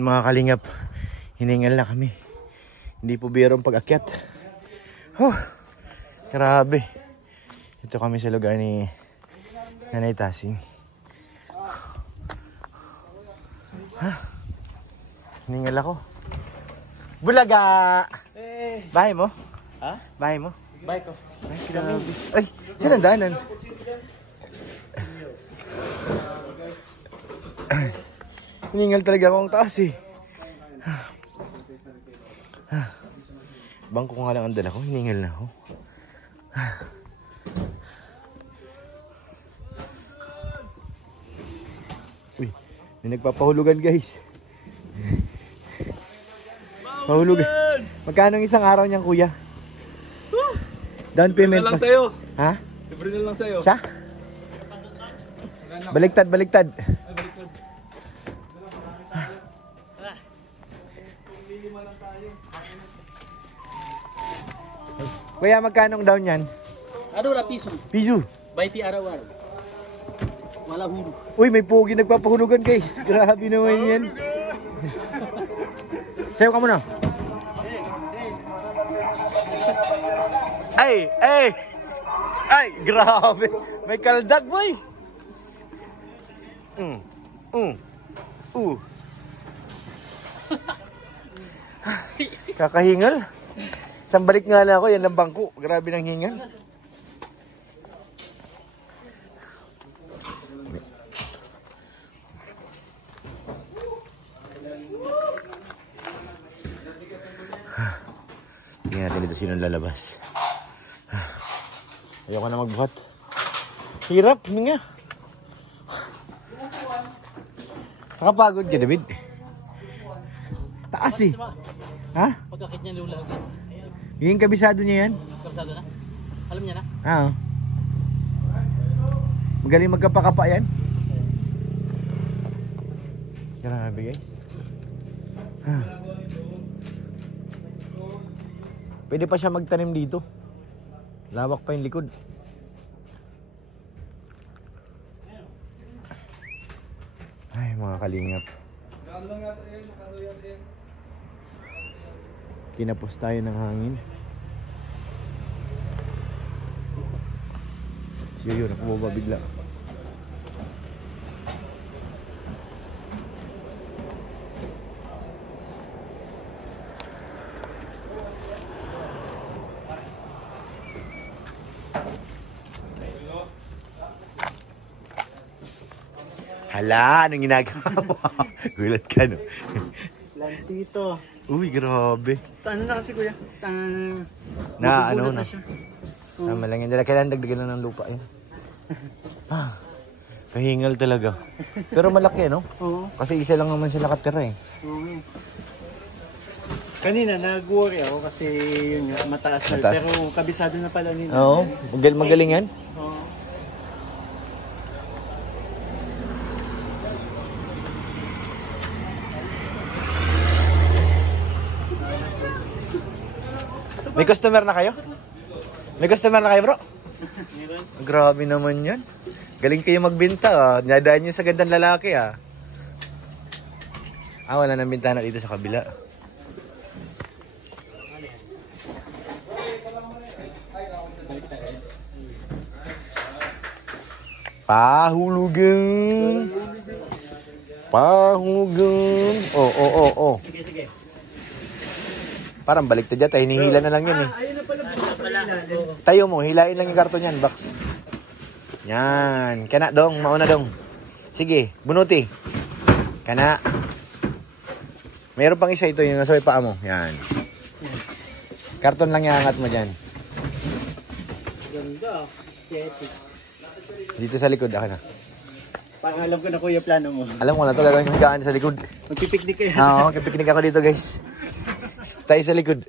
Mga kalingap, hiningal na kami. Hindi po birong pag-akyat. Oh, grabe. Ito kami sa lugar ni Nanay Tasing. Hiningal ako. Bulaga! Bahay mo? Ha? Bahay mo? Bahay ko. Ay, saan ang daanan? Hiningal talaga akong taas eh. Bangko nga lang ang dala ko, hiningal na ako. Uy, may nagpapahulugan guys. Pahulugan. Magkano ang isang araw niyang kuya? Down payment lang sa'yo. Ha? Libre na lang sa'yo. Siya? Baliktad, baliktad. Kuya, magkano ang down yan? Ano na piso? Piso. 20 araw-araw. Wala hulu. Uy, may pogi nagpapahulugan guys. Grabe naman yan. Sayo ka muna. Ay, ay. Ay, grabe. May kaldag boy. Kakahingal. Isang balik nga na ako, yan ang bangko. Grabe ng hingal. Tingnan natin dito sinong lalabas. Ayoko na magbuhat. Hirap, hindi nga. Nakapagod ka, David. Taas eh. Ha? Pagkakit niya lula. Yung kabisado niya yan? Kabisado na? Alam niya na? Oo. Magaling magkapakapa yan. Grabe guys. Pwede pa siya magtanim dito. Lawak pa yung likod. Ay mga kalingap. Kinapos tayo ng hangin. Siya yun, nakababa bigla. Hala, anong ginagawa mo? Gulat ka, no? Lantito. Uy, grabe. Ano na kasi kuya? Na ano na? Siya. Tama lang yan. Kailangan dagdagan na ng lupa yan. Kahingal talaga. Pero malaki, no? Oo. Kasi isa lang naman sila nakatira eh. Oo. Kanina nag-worry ako kasi yun nga, mataas na. Mataas. Pero kabisado na pala nila. Oo, magaling yan. Oo. May customer na kayo? May customer na kayo, bro? Grabe naman yan. Galing kayo magbenta, ah. Nadaan nyo sa gandang lalaki, ah. Wala nang bintana dito sa kabila. Pahulugan. Pahulugan. Oh. Sige, sige. Parang baliktad dyan. Tayo hinihila na lang yan eh. Ayun na pala. Tayo mo, hilain lang yung karton yan, box. Yan. Kana, dong. Mauna, dong. Sige, bunuti. Kana. Mayroon pang isa ito, yung nasa may paa mo. Yan. Karton lang yung angat mo dyan. Ganda. Aesthetic. Dito sa likod, ako na. Parang alam ko na kuya plano mo. Alam ko na ito, gagawin yung higaan sa likod. Magpipiknik kayo. Oo, magpipiknik ako dito, guys. Tayo sa likod.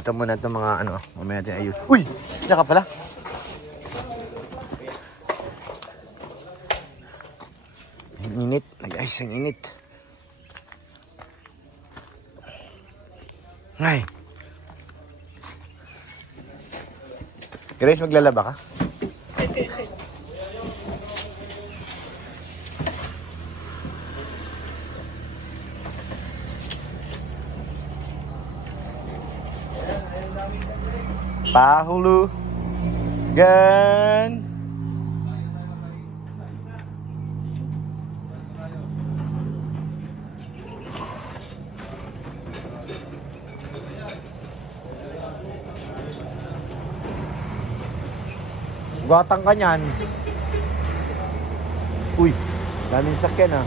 Ito muna itong mga ano, mamaya natin ayun. Uy! Saka pala. Ang init. Guys, ang init. Ay. Grace, maglalaba ka? Pahulugan. Gatang ka niyan. Uy, daming sakyan ah.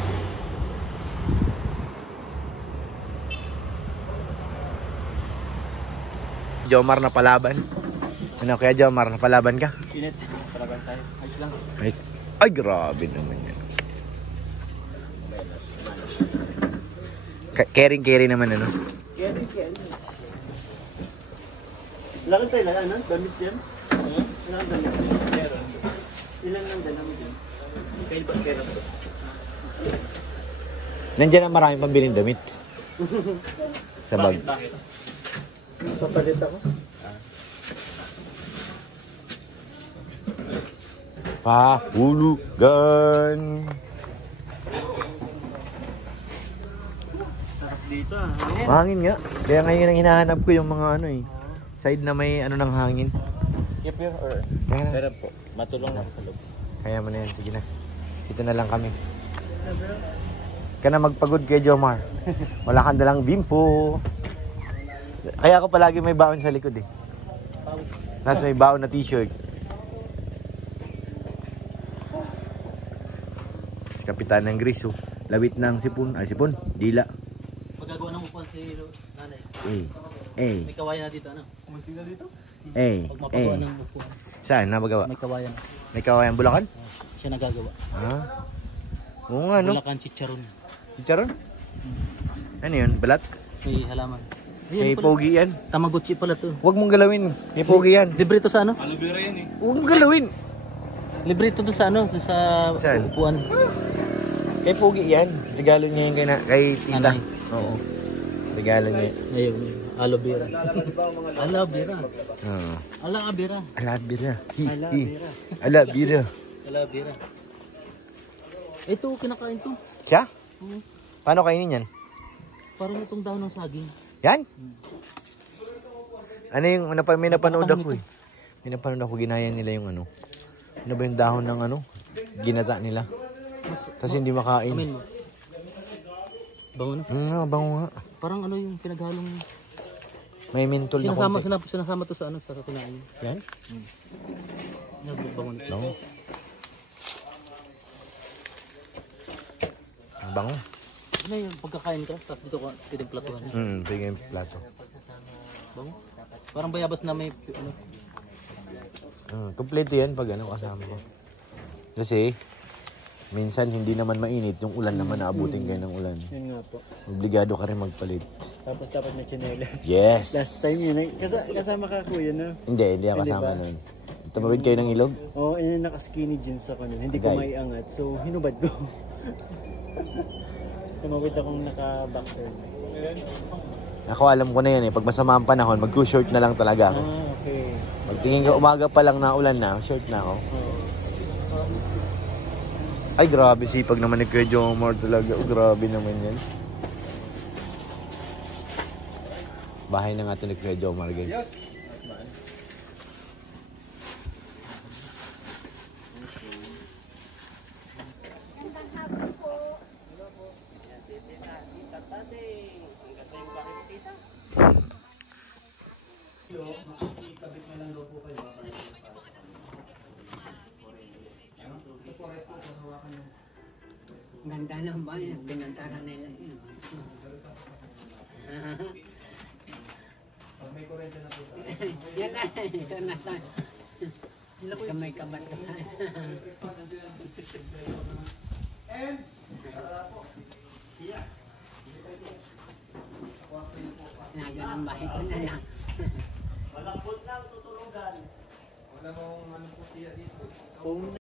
Jomar na palaban. Ano kaya Jomar, napalaban ka? Init. Palaban tayo. Ayos lang. Ay, grabe naman yan. Caring naman ano. Kaya. Laki tayo lang, ano? Damit yan? Ilang damit? Meron. Ilan lang damit yan? Kayo ba kaya na? Nandiyan ang maraming pambiling damit. Sa bag. Bakit? Papalit ako. Pahulugan. Sarap dito ah. Hangin. Mahangin nga. Kaya ngayon ang hinahanap ko yung mga ano eh. Side na may ano ng hangin. Yep, or... Kaya na. Pero po, matulong lang sa loob. Kaya mo na yan. Sige na. Dito na lang kami. Ka na magpagod kay Jomar. Wala kang dalang bimpo. Kaya ako palagi may baon sa likod eh. Tapos may baon na t-shirt. Si Kapitan ng Gris oh. Lawit ng sipon. Ay sipon. Dila. Magagawa ng upuan si nanay. May May kawayan na dito, ano? Kumasin na dito? Pag mapagawa ng upuan. Saan? Napagawa? May kawayan. May kawayan Bulacan? Siya nagagawa. Ah. Oo nga no. Bulacan chicharon. Chicharon? Ano yun? Balat? May halaman. May Ayan, pogi yan. Tamagotchi pala to. Huwag mong galawin. May pogi yan. Libre to sa ano? Huwag mong galawin. Libre to doon sa ano? Doon sa Saan? upuan. Kay pogi yan. Regalo niya yung kay tita. Nanay. Oo. Regalo niya. Ayun. Aloe vera. Aloe vera. Oo. Aloe vera. Alabira. Alabira. Aloe vera. Ito, kinakain to. Siya? Oo. Paano kainin yan? Parang itong dahon ng saging. Yan? Ano yung may napanood ako eh. May napanood ako ginaya nila yung ano. Ano ba yung dahon ng ano? Ginata nila. Kasi hindi makain. Amin mo. Bango na. Bango nga. Parang ano yung pinaghalong... May mentol na konti. Sinasama to sa ano sa kinain. Yan? Bango na. Bango. Ang bango. Ano yung pagkakain ka? Tapos dito ka tinimplatuhan. Sige yung plato. Bango. Parang bayabas na may ano. Kompleto yan pag ano kasama ko. Kasi, minsan hindi naman mainit, yung ulan naman naabutin kayo ng ulan. Yun nga po. Obligado ka rin magpalit. Tapos dapat may chinelas. Yes! Last time yun, kasama ka kuya no? Hindi ako kasama nun. Tumawid kayo ng ilog? Oo, yun naka-skinny jeans ako nun. Hindi ko Okay. maiangat. So, hinubad ko. Tumawid akong naka-boxer. Ako alam ko na yan eh, pag masama ang panahon, mag-short na lang talaga ako. Okay. Pagtingin ko umaga pa lang na ulan na, short na ako. Ay grabe, sipag naman ni Kuya Jomar talaga. Grabe naman yan. Bahay na nga ito ni Kuya Jomar, guys. Yes. Ganda ng bayan, pinantara nila yun. May kurente na po. Yan na, ito na tayo. Kamay kabat ka tayo. Naga ng bahay ko na lang. Malambot lang, tutulugan. Wala mong ano po tiya dito.